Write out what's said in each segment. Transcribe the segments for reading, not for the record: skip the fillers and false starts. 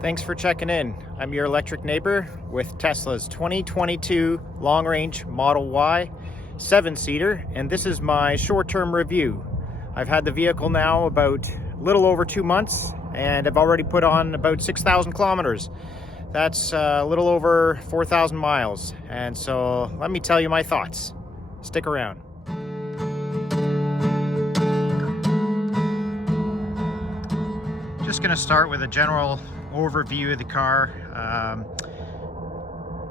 Thanks for checking in. I'm your electric neighbor with Tesla's 2022 long-range Model Y 7-seater, and this is my short-term review. I've had the vehicle now about a little over 2 months, and I've already put on about 6,000 kilometers. That's a little over 4,000 miles, and so let me tell you my thoughts. Stick around. Just going to start with a general overview of the car.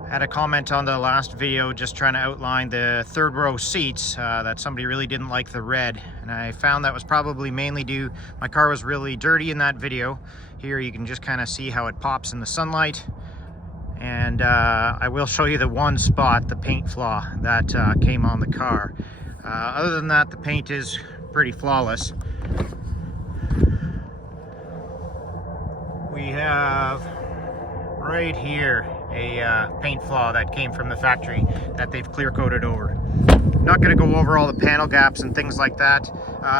Had a comment on the last video just trying to outline the third row seats, that somebody really didn't like the red, and I found that was probably mainly due, my car was really dirty in that video. Here you can just kind of see how it pops in the sunlight, and I will show you the one spot, the paint flaw that came on the car. Other than that, the paint is pretty flawless. We have right here a paint flaw that came from the factory that they've clear coated over. I'm not going to go over all the panel gaps and things like that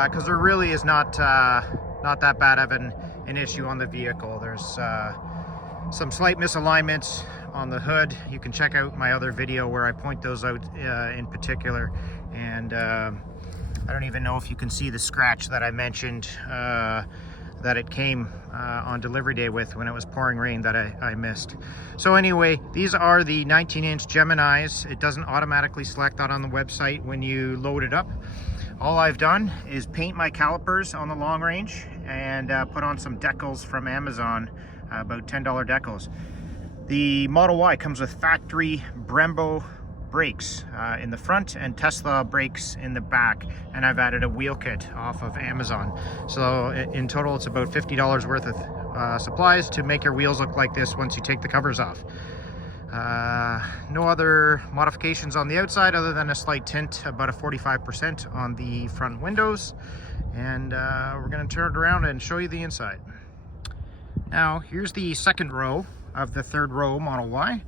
because there really is not that bad of an issue on the vehicle. There's some slight misalignments on the hood. You can check out my other video where I point those out in particular, and I don't even know if you can see the scratch that I mentioned that it came on delivery day with when it was pouring rain that I missed. So anyway, these are the 19-inch Geminis. It doesn't automatically select that on the website when you load it up. All I've done is paint my calipers on the long range and put on some decals from Amazon, about $10 decals. The Model Y comes with factory Brembo brakes in the front and Tesla brakes in the back, and I've added a wheel kit off of Amazon. So in total it's about $50 worth of supplies to make your wheels look like this once you take the covers off. No other modifications on the outside other than a slight tint, about a 45% on the front windows, and we're going to turn it around and show you the inside. Now here's the second row of the third row Model Y.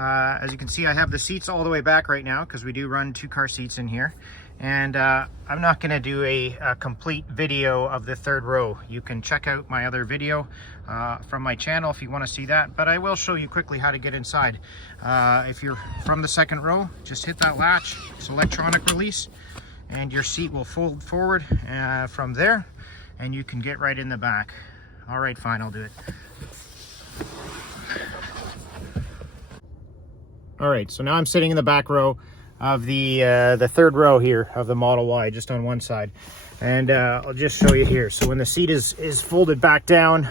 As you can see, I have the seats all the way back right now because we do run 2-car seats in here, and I'm not going to do a complete video of the third row. You can check out my other video from my channel if you want to see that, but I will show you quickly how to get inside. If you're from the second row, just hit that latch. It's electronic release, and your seat will fold forward from there, and you can get right in the back. All right, fine, I'll do it. All right, so now I'm sitting in the back row of the third row here of the Model Y, just on one side, and I'll just show you here. So when the seat is folded back down,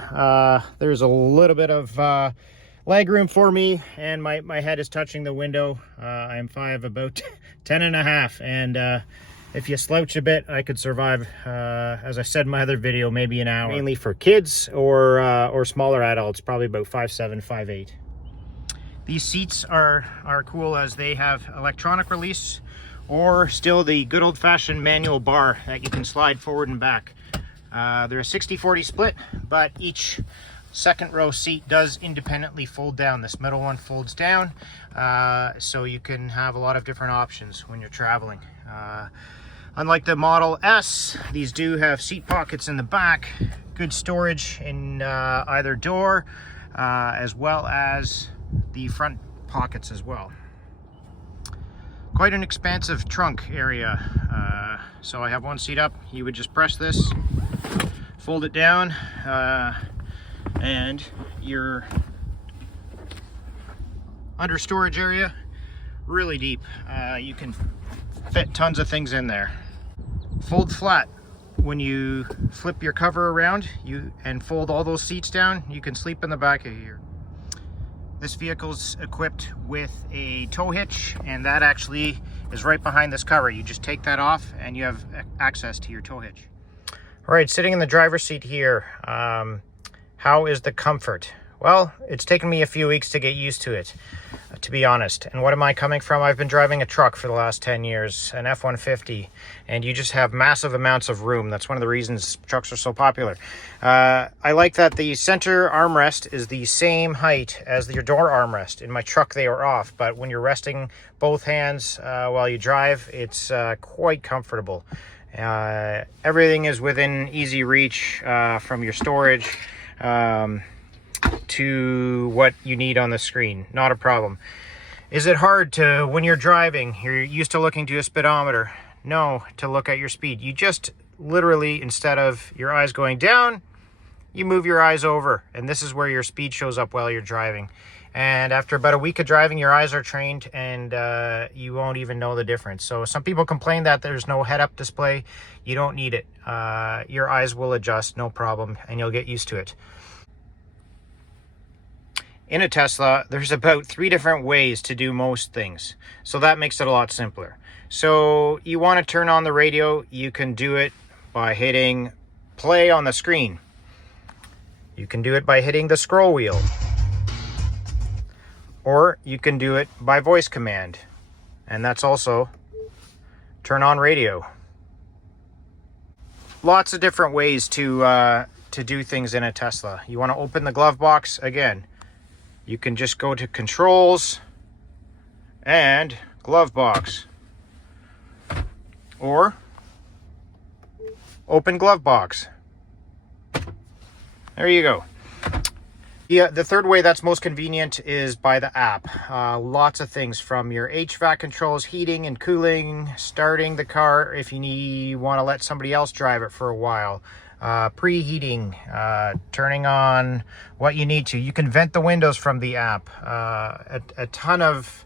there's a little bit of leg room for me, and my head is touching the window. I'm about 10 and a half, and if you slouch a bit, I could survive, as I said in my other video, maybe an hour. Mainly for kids or smaller adults, probably about 5'7", 5'8". These seats are cool as they have electronic release or still the good old-fashioned manual bar that you can slide forward and back. They're a 60-40 split, but each second row seat does independently fold down. This middle one folds down, so you can have a lot of different options when you're traveling. Unlike the Model S, these do have seat pockets in the back, good storage in either door, as well as the front pockets as well. Quite an expansive trunk area. So I have one seat up. You would just press this, fold it down, and your under storage area really deep. You can fit tons of things in there. Fold flat. When you flip your cover around and fold all those seats down, you can sleep in the back of here. This vehicle's equipped with a tow hitch, and that actually is right behind this cover. You just take that off and you have access to your tow hitch. All right, sitting in the driver's seat here, how is the comfort? Well, it's taken me a few weeks to get used to it, to be honest. And what am I coming from? I've been driving a truck for the last 10 years, an F-150, and you just have massive amounts of room. That's one of the reasons trucks are so popular. I like that the center armrest is the same height as your door armrest. In my truck, they are off, but when you're resting both hands while you drive, it's quite comfortable. Everything is within easy reach from your storage to what you need on the screen. Not a problem. Is it hard to, when you're driving, you're used to looking to a speedometer? No, to look at your speed. You just literally, instead of your eyes going down, you move your eyes over, and this is where your speed shows up while you're driving. And after about a week of driving, your eyes are trained, and you won't even know the difference. So some people complain that there's no head-up display. You don't need it. Your eyes will adjust, no problem, and you'll get used to it. In a Tesla, there's about 3 different ways to do most things. So that makes it a lot simpler. So you want to turn on the radio, you can do it by hitting play on the screen. You can do it by hitting the scroll wheel. Or you can do it by voice command. And that's also turn on radio. Lots of different ways to do things in a Tesla. You want to open the glove box again. You can just go to controls and glove box, or open glove box. There you go. Yeah, the third way that's most convenient is by the app. Lots of things from your HVAC controls, heating and cooling, starting the car if you want to let somebody else drive it for a while. Preheating, turning on what you need to. You can vent the windows from the app. A ton of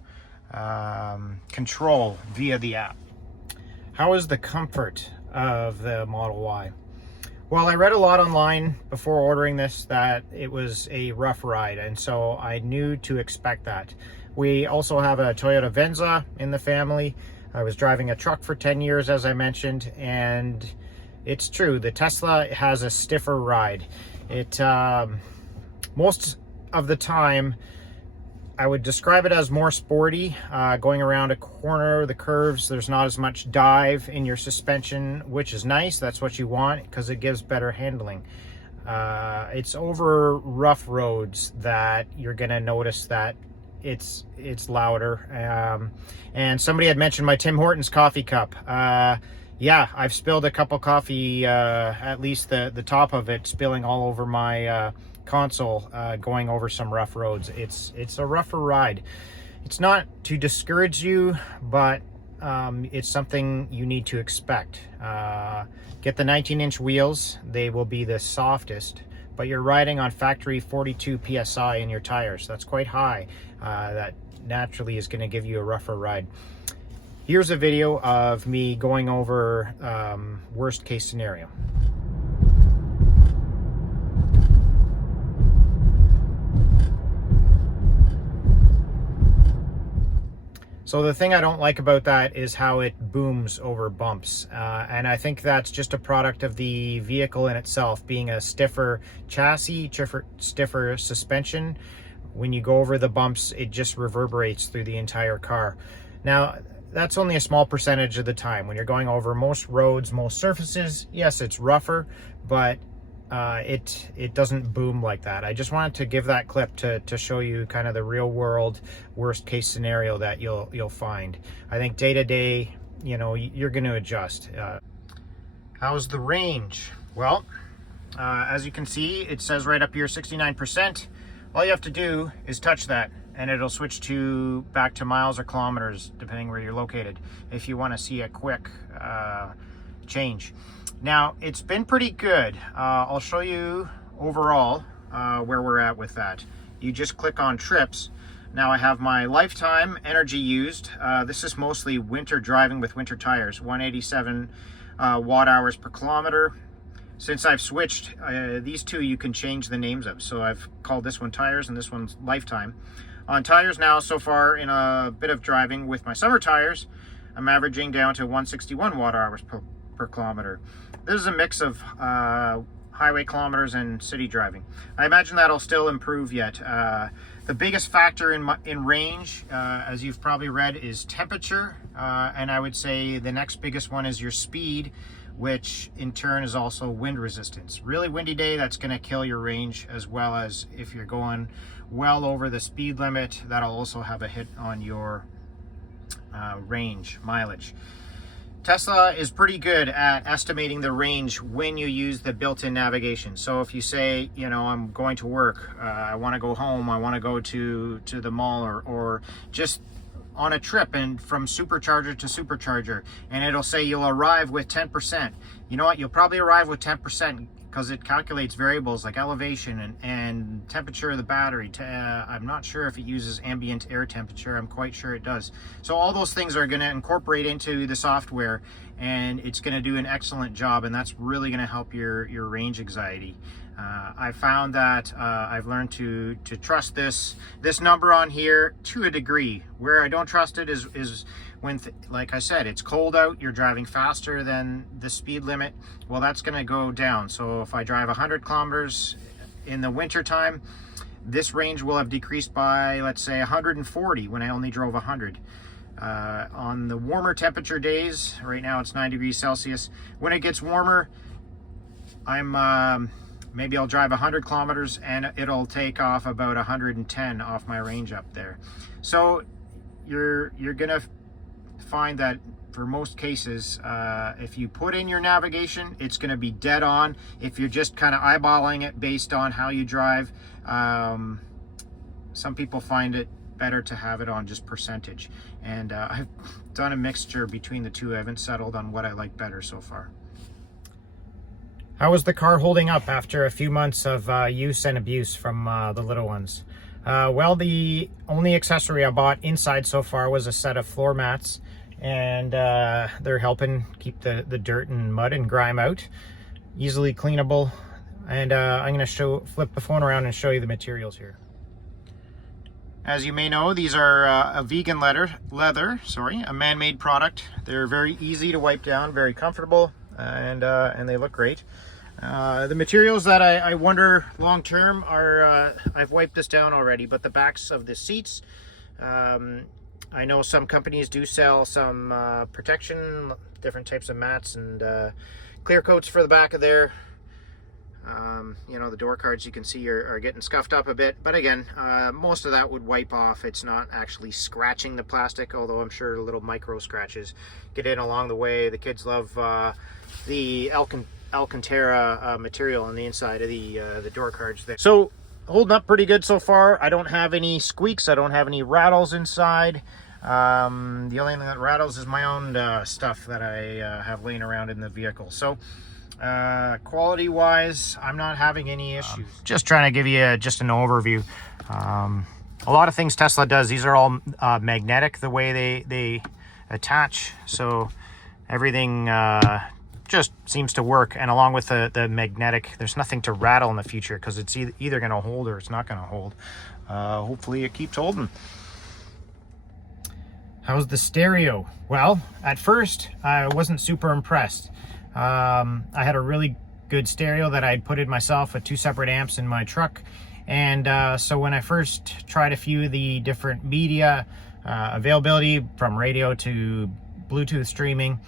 control via the app. How is the comfort of the Model Y? Well, I read a lot online before ordering this that it was a rough ride, and so I knew to expect that. We also have a Toyota Venza in the family. I was driving a truck for 10 years, as I mentioned, and it's true, the Tesla has a stiffer ride. It most of the time, I would describe it as more sporty. Going around a corner, the curves, there's not as much dive in your suspension, which is nice. That's what you want because it gives better handling. It's over rough roads that you're gonna notice that it's louder. And somebody had mentioned my Tim Hortons coffee cup. Yeah, I've spilled a cup of coffee, at least the top of it spilling all over my console, going over some rough roads. It's a rougher ride. It's not to discourage you, but it's something you need to expect. Get the 19-inch wheels. They will be the softest, but you're riding on factory 42 PSI in your tires. That's quite high. That naturally is going to give you a rougher ride. Here's a video of me going over worst case scenario. So the thing I don't like about that is how it booms over bumps. And I think that's just a product of the vehicle in itself being a stiffer chassis, stiffer suspension. When you go over the bumps, it just reverberates through the entire car. Now, that's only a small percentage of the time. When you're going over most roads, most surfaces, yes, it's rougher, but it doesn't boom like that. I just wanted to give that clip to show you kind of the real world worst case scenario that you'll find. I think day to day, you know, you're going to adjust. How's the range? Well, as you can see, it says right up here 69%. All you have to do is touch that, and it'll switch back to miles or kilometers, depending where you're located, if you want to see a quick change. Now, it's been pretty good. I'll show you overall where we're at with that. You just click on trips. Now I have my lifetime energy used. This is mostly winter driving with winter tires, 187 watt hours per kilometer. Since I've switched, these two you can change the names of. So I've called this one tires and this one's lifetime. On tires now, so far in a bit of driving with my summer tires, I'm averaging down to 161 watt hours per kilometer. This is a mix of highway kilometers and city driving. I imagine that'll still improve yet. The biggest factor in range, as you've probably read, is temperature. And I would say the next biggest one is your speed, which in turn is also wind resistance. Really windy day, that's going to kill your range, as well as if you're going well over the speed limit, that'll also have a hit on your range, mileage. Tesla is pretty good at estimating the range when you use the built-in navigation. So if you say, you know, I'm going to work, I want to go home, I want to go to the mall, or just on a trip and from supercharger to supercharger, and it'll say you'll arrive with 10%. You know what? You'll probably arrive with 10% because it calculates variables like elevation and temperature of the battery. I'm not sure if it uses ambient air temperature. I'm quite sure it does. So all those things are going to incorporate into the software, and it's going to do an excellent job, and that's really going to help your range anxiety. I found that I've learned to trust this number on here to a degree. Where I don't trust it is when, like I said, it's cold out, you're driving faster than the speed limit. Well, that's going to go down. So if I drive 100 kilometers in the winter time, this range will have decreased by, let's say, 140 when I only drove 100. On the warmer temperature days, right now it's 9 degrees Celsius. When it gets warmer, maybe I'll drive 100 kilometers and it'll take off about 110 off my range up there. So you're gonna find that for most cases, if you put in your navigation, it's gonna be dead on. If you're just kind of eyeballing it based on how you drive, some people find it better to have it on just percentage. And I've done a mixture between the two. I haven't settled on what I like better so far. How is the car holding up after a few months of use and abuse from the little ones? Well, the only accessory I bought inside so far was a set of floor mats, and they're helping keep the dirt and mud and grime out. Easily cleanable. And I'm going to flip the phone around and show you the materials here. As you may know, these are a vegan leather, a man-made product. They're very easy to wipe down, very comfortable, and they look great. The materials that I wonder long-term are, I've wiped this down already, but the backs of the seats, I know some companies do sell some protection, different types of mats and clear coats for the back of there. You know, the door cards you can see are getting scuffed up a bit, but again, most of that would wipe off. It's not actually scratching the plastic, although I'm sure little micro scratches get in along the way. The kids love the Alcantara material on the inside of the door cards there. So holding up pretty good so far. I don't have any squeaks. I don't have any rattles inside. The only thing that rattles is my own stuff that I have laying around in the vehicle. So quality wise, I'm not having any issues. Just trying to give you just an overview. A lot of things Tesla does, these are all magnetic the way they attach, so everything just seems to work. And along with the magnetic, there's nothing to rattle in the future because it's either going to hold or it's not going to hold. Hopefully it keeps holding. How's the stereo? Well, at first I wasn't super impressed. I had a really good stereo that I'd put in myself with 2 separate amps in my truck, and so when I first tried a few of the different media availability from radio to Bluetooth streaming,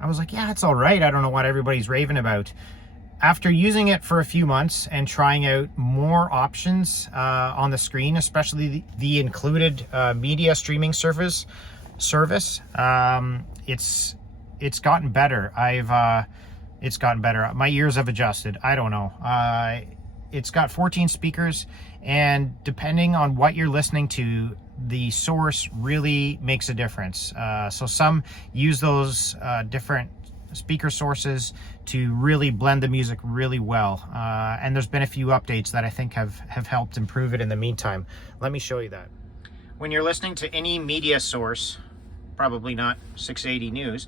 I was like, yeah, it's all right. I don't know what everybody's raving about. After using it for a few months and trying out more options on the screen, especially the included media streaming service, it's gotten better. It's gotten better. My ears have adjusted. I don't know. It's got 14 speakers, and depending on what you're listening to, the source really makes a difference. So some use those different speaker sources to really blend the music really well. And there's been a few updates that I think have helped improve it in the meantime. Let me show you that. When you're listening to any media source, probably not 680 News,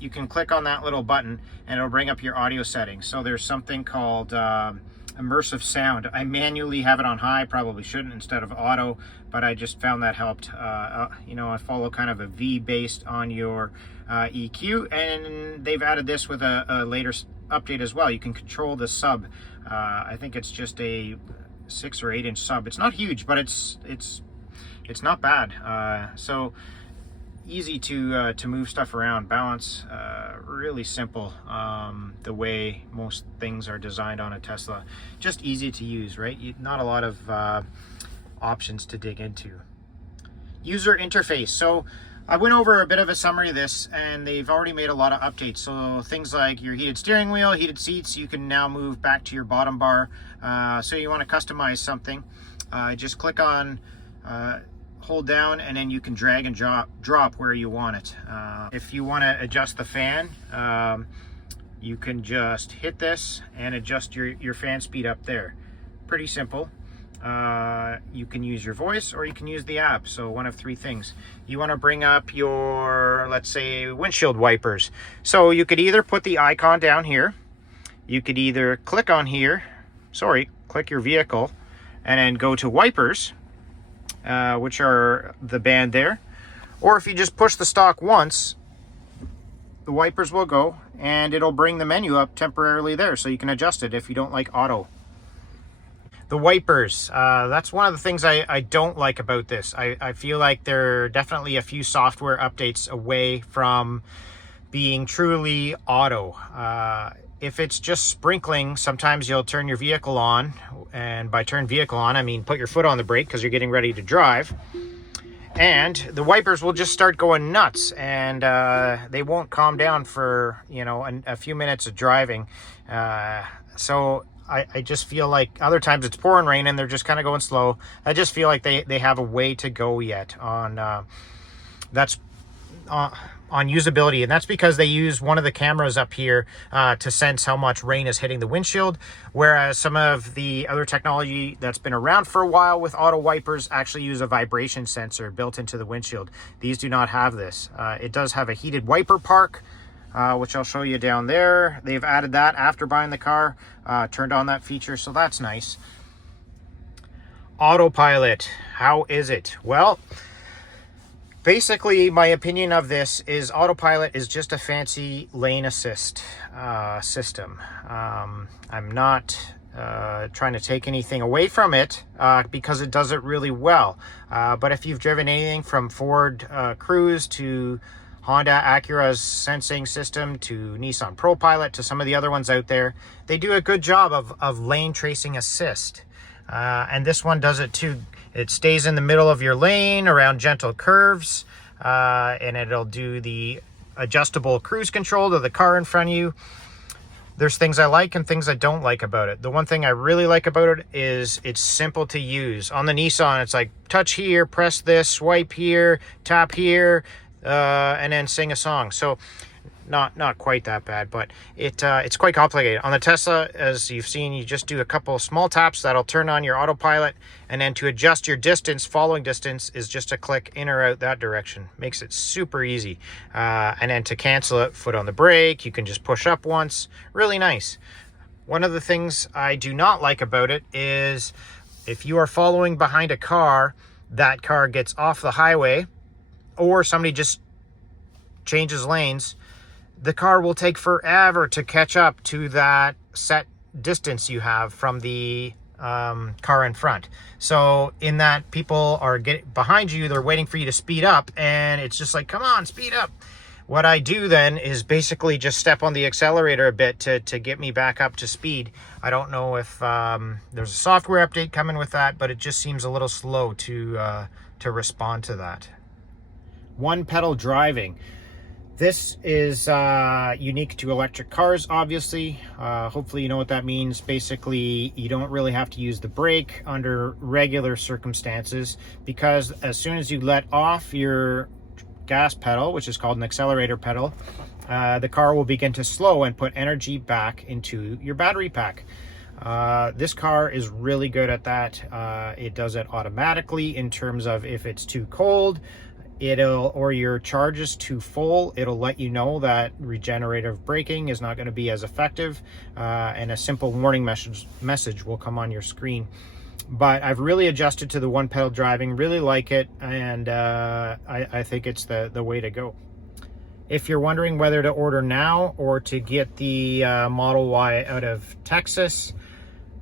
you can click on that little button and it'll bring up your audio settings. So there's something called immersive sound. I manually have it on high, probably shouldn't, instead of auto, but I just found that helped. You know, I follow kind of a V based on your EQ, and they've added this with a later update as well. You can control the sub. I think it's just a 6 or 8 inch sub. It's not huge, but it's not bad. So easy to move stuff around, balance, really simple. The way most things are designed on a Tesla, just easy to use, right? Not a lot of options to dig into. User interface. So I went over a bit of a summary of this, and they've already made a lot of updates. So things like your heated steering wheel, heated seats, you can now move back to your bottom bar. So you want to customize something, just click on, hold down, and then you can drag and drop where you want it. If you want to adjust the fan, you can just hit this and adjust your fan speed up there. Pretty simple. You can use your voice or you can use the app. So one of three things. You want to bring up your, let's say, windshield wipers. So you could either put the icon down here. You could either click on here, click your vehicle, and then go to wipers, which are the band there. Or if you just push the stalk once, the wipers will go and it'll bring the menu up temporarily there, so you can adjust it if you don't like auto. The wipers, that's one of the things I don't like about this. I feel like they're definitely a few software updates away from being truly auto. If it's just sprinkling, sometimes you'll turn your vehicle on, and by turn vehicle on, I mean put your foot on the brake because you're getting ready to drive, and the wipers will just start going nuts, and they won't calm down for, you know, a few minutes of driving. So I just feel like other times it's pouring rain and they're just kind of going slow. I just feel like they have a way to go yet on on usability, and that's because they use one of the cameras up here to sense how much rain is hitting the windshield, whereas some of the other technology that's been around for a while with auto wipers actually use a vibration sensor built into the windshield. These do not have this. It does have a heated wiper park, which I'll show you down there. They've added that after buying the car, turned on that feature, so that's nice. Autopilot, how is it? Well, basically, my opinion of this is autopilot is just a fancy lane assist system. I'm not trying to take anything away from it because it does it really well. But if you've driven anything from Ford Cruise to Honda Acura's sensing system to Nissan ProPilot to some of the other ones out there, they do a good job of lane tracing assist. And this one does it too. It stays in the middle of your lane around gentle curves, and it'll do the adjustable cruise control to the car in front of you. There's things I like and things I don't like about it. The one thing I really like about it is it's simple to use. On the Nissan, it's like touch here, press this, swipe here, tap here, and then sing a song. So not quite that bad, but it's quite complicated. On the Tesla, as you've seen, you just do a couple of small taps that'll turn on your autopilot, and then to adjust your distance, following distance, is just a click in or out that direction. Makes it super easy. And then to cancel it, foot on the brake, you can just push up once. Really nice. One of the things I do not like about it is if you are following behind a car, that car gets off the highway, or somebody just changes lanes, the car will take forever to catch up to that set distance you have from the car in front. So in that, people are getting behind you, they're waiting for you to speed up, and it's just like, come on, speed up. What I do then is basically just step on the accelerator a bit to get me back up to speed. I don't know if there's a software update coming with that, but it just seems a little slow to respond to that. One pedal driving. This is unique to electric cars, obviously. Hopefully you know what that means. Basically, you don't really have to use the brake under regular circumstances, because as soon as you let off your gas pedal, which is called an accelerator pedal, the car will begin to slow and put energy back into your battery pack. This car is really good at that. It does it automatically in terms of if it's too cold, or your charge is too full, it'll let you know that regenerative braking is not going to be as effective, and a simple warning message will come on your screen. But I've really adjusted to the one pedal driving, really like it, and I think it's the way to go. If you're wondering whether to order now or to get the Model Y out of Texas,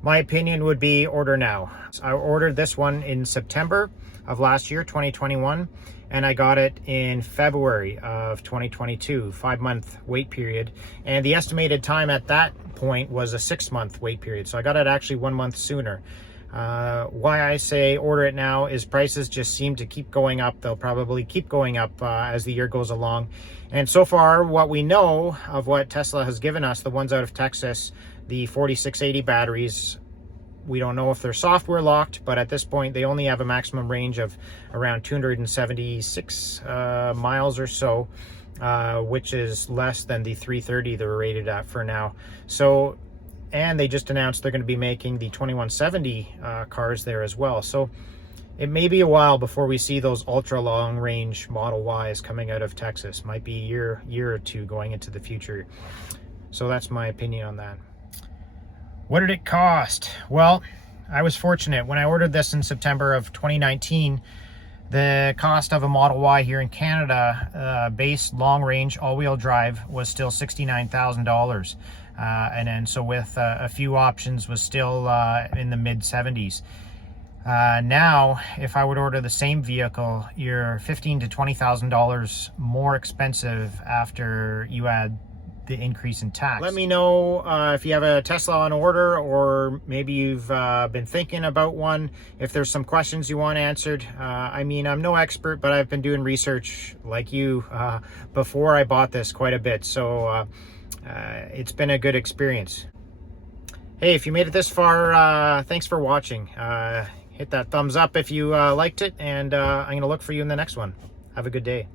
my opinion would be order now. I ordered this one in September of last year, 2021, and I got it in February of 2022, 5-month wait period. And the estimated time at that point was a 6-month wait period. So I got it actually 1 month sooner. Why I say order it now is prices just seem to keep going up. They'll probably keep going up as the year goes along. And so far, what we know of what Tesla has given us, the ones out of Texas, the 4680 batteries, we don't know if they're software locked, but at this point they only have a maximum range of around 276 miles or so, which is less than the 330 they're rated at for now. So, and they just announced they're going to be making the 2170 cars there as well. So it may be a while before we see those ultra long range Model Ys coming out of Texas. Might be a year or two going into the future. So that's my opinion on that. What did it cost? Well, I was fortunate. When I ordered this in September of 2019, the cost of a Model Y here in Canada, base long range all-wheel drive, was still $69,000. And then so with a few options was still in the mid-70s. Now, if I would order the same vehicle, you're $15,000 to $20,000 more expensive after you add the increase in tax. Let me know if you have a Tesla on order, or maybe you've been thinking about one, if there's some questions you want answered. I mean, I'm no expert, but I've been doing research like you before I bought this quite a bit, so it's been a good experience. Hey, if you made it this far, thanks for watching. Hit that thumbs up if you liked it, and I'm gonna look for you in the next one. Have a good day.